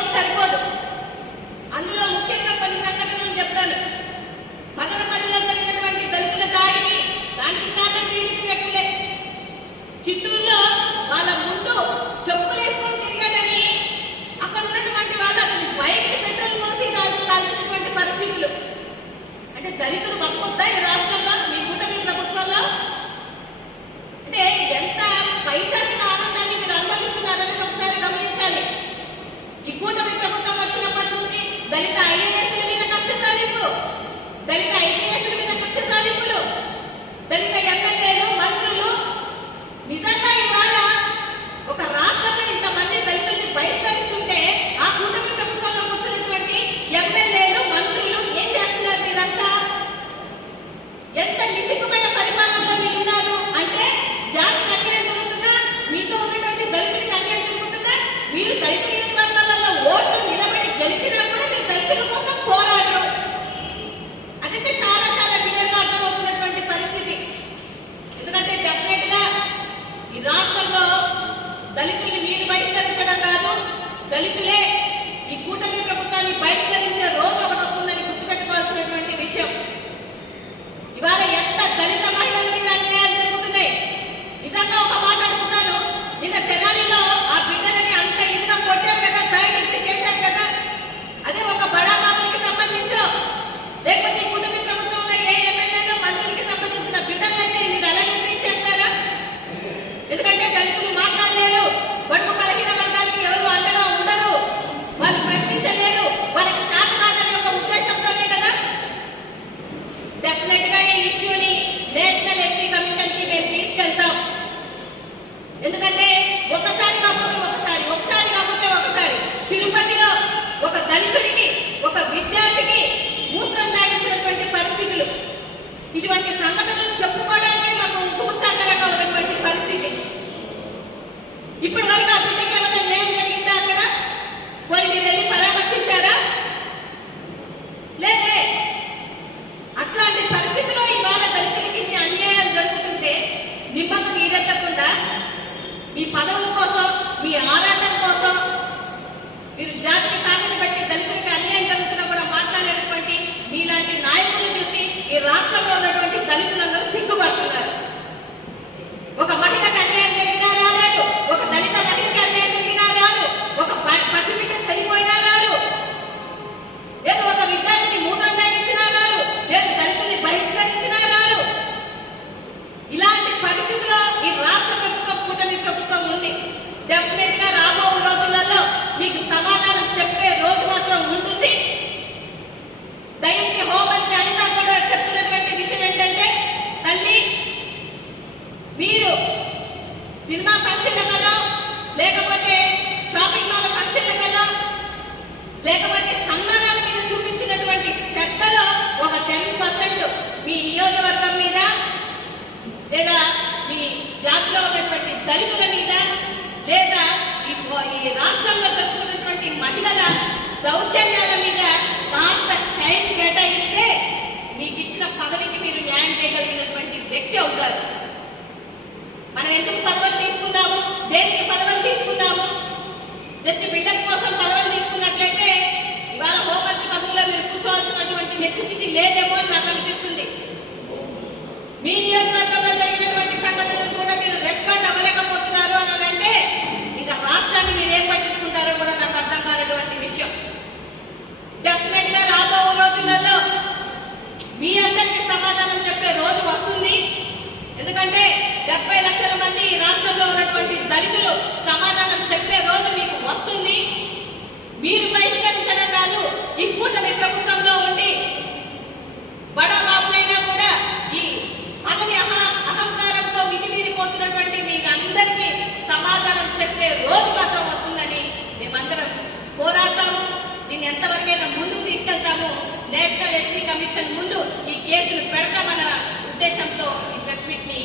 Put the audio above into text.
రోజు సరిపోదు. అందులో ముఖ్యంగా కొన్ని సంఘటనలు చెప్తాను. మదనపల్లిలో జరిగినటువంటి దళితుల దాడికి దానికి కారణం టీడీపీ చిత్తూరులో వాళ్ళ ముందు చెప్పులు వేసుకొని తిరిగాడని అక్కడ ఉన్నటువంటి వాళ్ళు అతని బయటికి పెట్రోల్ మోసి దాల్చినటువంటి పరిస్థితులు. అంటే దళితులు బతుకొద్దా? దళితులే ఎందుకంటే ఒకసారి కాకపోతే ఒకసారి ఒకసారి కాకపోతే ఒకసారి. తిరుపతిలో ఒక దళితుడికి ఒక విద్యార్థికి మూత్రం తాగించినటువంటి పరిస్థితులు. ఇటువంటి సంఘటనలు చెప్పుకోవడానికి మాకు ఉత్సాహకరంగా ఉన్నటువంటి పరిస్థితి. ఇప్పటి వరకు ఆ బిడ్డకి ఏమైనా న్యాయం జరిగిందా అక్కడ? పోయి మీరు వెళ్ళి పరామర్శించారా? లేదే. అట్లాంటి పరిస్థితిలో ఇవాళ దళితులకి అన్యాయాలు జరుగుతుంటే నిమ్మకు నీరెత్తకుండా మీ పదవుల కోసం మీ ఆరాటం కోసం మీరు జాతికి తాకట్టు బట్టి దళితులకి అన్యాయం జరుగుతున్నా కూడా మాట్లాడేటువంటి మీలాంటి నాయకులను చూసి ఈ రాష్ట్రంలో ఉన్నటువంటి దళితులందరూ సిగ్గుపడుతున్నారు. ఒక మహిళ డెఫినెట్గా రాబో రోజులలో మీకు సమాధానం చెప్పే రోజు మాత్రం ఉంటుంది. దయచేసి హోంమంత్రి అనిత కూడా చెప్తున్నటువంటి విషయం ఏంటంటే తల్లి మీరు సినిమా ఫంక్షన్లకనో లేకపోతే షాపింగ్ మాల్ ఫంక్షన్లకనో లేకపోతే సన్మానాల మీద చూపించినటువంటి శ్రద్ధలో ఒక టెన్ పర్సెంట్ మీ నియోజకవర్గం మీద లేదా మీ జాతిలో ఉన్నటువంటి దళితుల మీద లేదా ఈ రాష్ట్రంలో జరుగుతున్నటువంటి మహిళల దౌర్జన్యాల మీద కాస్త టైం కేటాయిస్తే మీకు ఇచ్చిన పదవికి మీరు న్యాయం చేయగలిగినటువంటి వ్యక్తి అవుతారు. మనం ఎందుకు పదవులు తీసుకున్నాము? దేనికి పదవులు తీసుకున్నాము? జస్ట్ బిడ్డ కోసం పదవులు తీసుకున్నట్లయితే ఇవాళ హోంమంత్రి పదవుల్లో మీరు కూర్చోవాల్సినటువంటి నెసెసిటీ లేదేమో అని నాకు అనిపిస్తుంది. మీ నియోజక జరిగినటువంటి సంఘటనలు కూడా మీరు రెస్పాండ్ అవ్వలేకపోతున్నారు అని అంటే ఇంకా రాష్ట్రాన్ని మీరు ఏం పట్టించుకుంటారో కూడా నాకు అర్థం కానటువంటి విషయం డెఫినెట్గా రాబో రోజులలో మీ అందరికీ సమాధానం చెప్పే రోజు వస్తుంది. ఎందుకంటే డెబ్బై లక్షల మంది ఈ రాష్ట్రంలో ఉన్నటువంటి దళితులు సమాధానం చెప్పే రోజు మీకు వస్తుంది మీరు బహిష్కరించడం కాదు ఈ కూటమి ప్రభుత్వంలో ఉండి బడా బాబులైనా కూడా ఈ పదవి అహ- అహంకారంతో మితిమీరిపోతున్నటువంటి మీకు అందరికీ సమాధానం చెప్పే రోజు మాత్రం వస్తుందని మేమందరం పోరాడతాము దీన్ని ఎంతవరకైనా ముందుకు తీసుకెళ్తాము నేషనల్ ఎస్సీ కమిషన్ ముందు ఈ కేసులు పెడతామన్న ఉద్దేశంతో ఈ ప్రెస్ మీట్ని